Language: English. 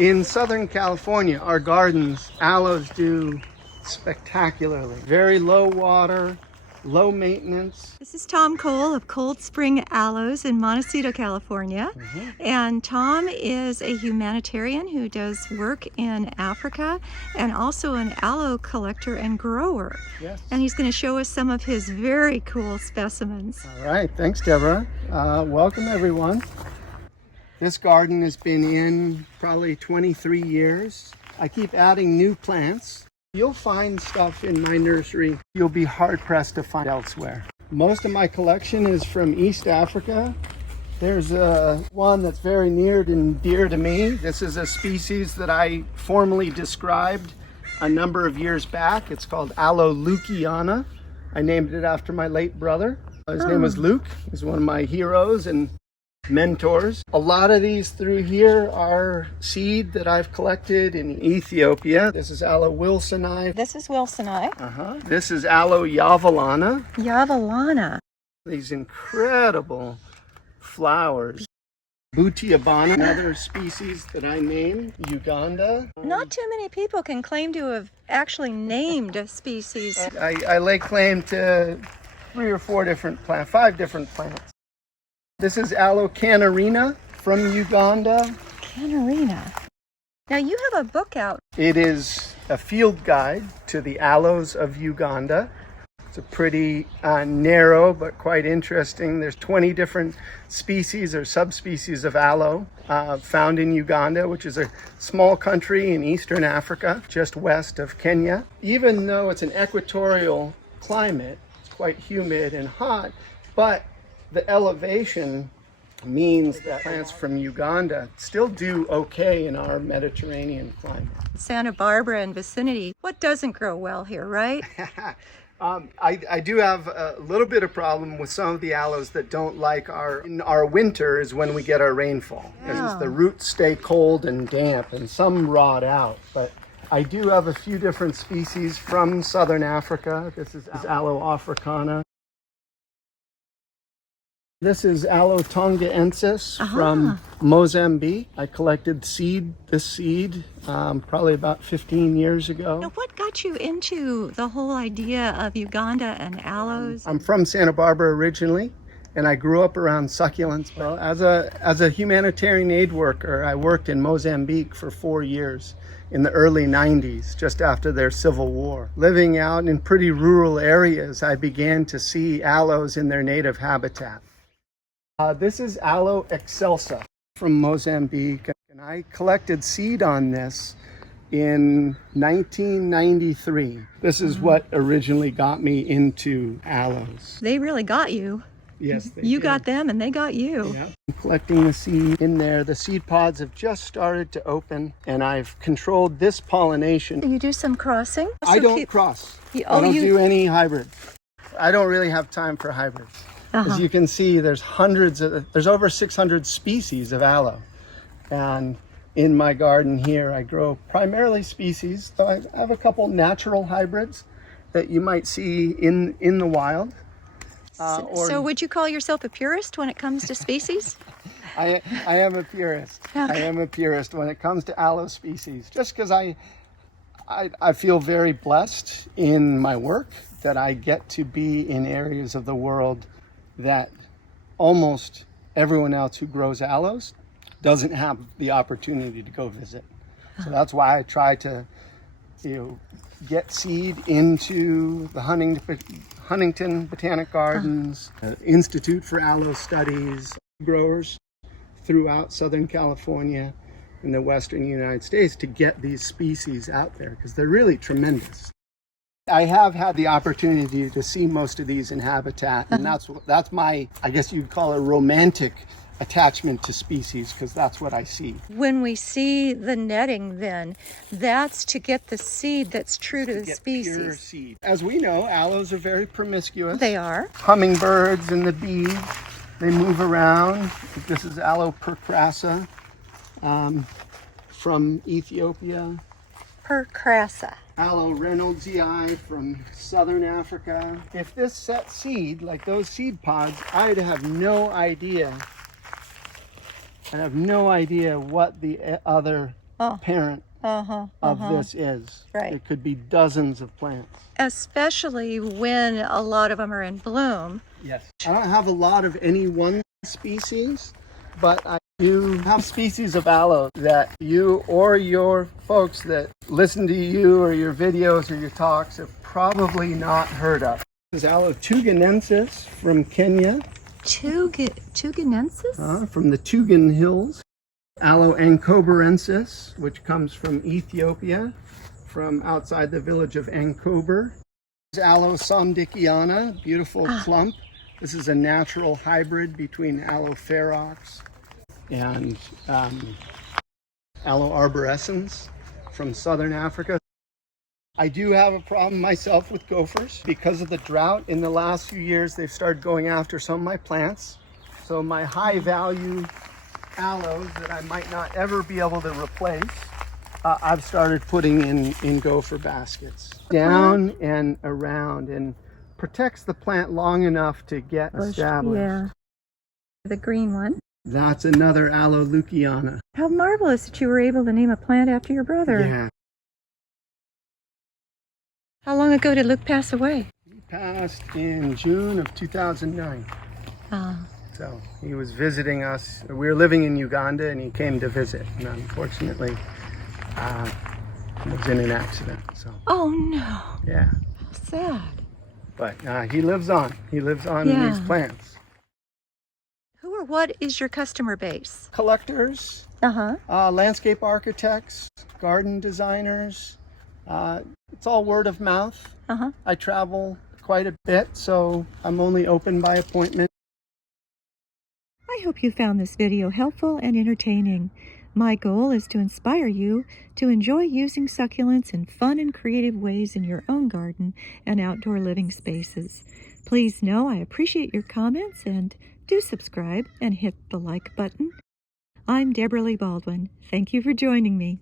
In Southern California, our gardens, aloes do spectacularly. Very low water, low maintenance. This is Tom Cole of Cold Spring Aloes in Montecito, California. And Tom is a humanitarian who does work in Africa and also an aloe collector and grower. Yes. And he's going to show us some of his very cool specimens. All right, thanks, Deborah. Welcome, everyone. This garden has been in probably 23 years. I keep adding new plants. You'll find stuff in my nursery you'll be hard-pressed to find elsewhere. Most of my collection is from East Africa. There's one that's very near and dear to me. This is a species that I formally described a number of years back. It's called Aloe Lukiana. I named it after my late brother. His name was Luke. He's one of my heroes and mentors. A lot of these through here are seed that I've collected in Ethiopia. This is Aloe wilsoni. This is Wilsoni. This is Aloe javellana. Javellana. These incredible flowers. Butiabana, another species that I named. Uganda. Not too many people can claim to have actually named a species. I lay claim to 3 or 4 different plants, 5 different plants. This is Aloe canarina from Uganda. Canarina. Now you have a book out. It is a field guide to the aloes of Uganda. It's a pretty narrow but quite interesting. There's 20 different species or subspecies of aloe found in Uganda, which is a small country in eastern Africa, just west of Kenya. Even though it's an equatorial climate, it's quite humid and hot, but the elevation means that plants from Uganda still do okay in our Mediterranean climate. Santa Barbara and vicinity. What doesn't grow well here, right? I do have a little bit of problem with some of the aloes that don't like our winter is when we get our rainfall. Because the roots stay cold and damp and some rot out. But I do have a few different species from Southern Africa. This is Aloe africana. This is Aloe tongaensis from Mozambique. I collected this seed probably about 15 years ago. Now, what got you into the whole idea of Uganda and aloes? I'm from Santa Barbara originally, and I grew up around succulents. Well, as a humanitarian aid worker, I worked in Mozambique for 4 years in the early 90s, just after their civil war. Living out in pretty rural areas, I began to see aloes in their native habitat. This is Aloe excelsa from Mozambique, and I collected seed on this in 1993. This is what originally got me into aloes. They really got you. Yes, you got them and they got you. Yeah. I'm collecting the seed in there. The seed pods have just started to open, and I've controlled this pollination. You do some crossing? I don't cross. I don't do any hybrids. I don't really have time for hybrids. As you can see, there's over 600 species of aloe. And in my garden here, I grow primarily species. So I have a couple natural hybrids that you might see in the wild. So would you call yourself a purist when it comes to species? I am a purist. I am a purist when it comes to aloe species, just because I feel very blessed in my work that I get to be in areas of the world that almost everyone else who grows aloes doesn't have the opportunity to go visit. So that's why I try to, get seed into the Huntington Botanic Gardens, Institute for Aloe Studies, growers throughout Southern California and the Western United States to get these species out there because they're really tremendous. I have had the opportunity to see most of these in habitat, and that's my, I guess you'd call it, romantic attachment to species, because that's what I see. When we see the netting, then that's to get the seed that's true to the species. Pure seed. As we know, aloes are very promiscuous. They are. Hummingbirds and the bees, they move around. This is Aloe percrassa from Ethiopia. Percrassa. Aloe reynoldsii from Southern Africa. If this set seed, like those seed pods, I'd have no idea what the other parent of this is. Right. It could be dozens of plants. Especially when a lot of them are in bloom. Yes. I don't have a lot of any one species, but I do have species of aloe that you or your folks that listen to you or your videos or your talks have probably not heard of. This is Aloe tuganensis from Kenya. Tuganensis? From the Tugan Hills. Aloe ankoberensis, which comes from Ethiopia, from outside the village of Ankober. Aloe somdickiana, beautiful clump. This is a natural hybrid between Aloe ferox and Aloe arborescens from southern Africa. I do have a problem myself with gophers. Because of the drought in the last few years, they've started going after some of my plants. So my high value aloes that I might not ever be able to replace, I've started putting in gopher baskets. Down and around, and protects the plant long enough to get established. Yeah. The green one. That's another Aloe leuciana. How marvelous that you were able to name a plant after your brother. Yeah. How long ago did Luke pass away? He passed in June of 2009. So he was visiting us. We were living in Uganda and he came to visit. And unfortunately, was in an accident. So. Oh no. Yeah. How sad. But he lives on. He lives on these plants. Who or what is your customer base? Collectors, landscape architects, garden designers. It's all word of mouth. I travel quite a bit, so I'm only open by appointment. I hope you found this video helpful and entertaining. My goal is to inspire you to enjoy using succulents in fun and creative ways in your own garden and outdoor living spaces. Please know I appreciate your comments and do subscribe and hit the like button. I'm Debra Lee Baldwin. Thank you for joining me.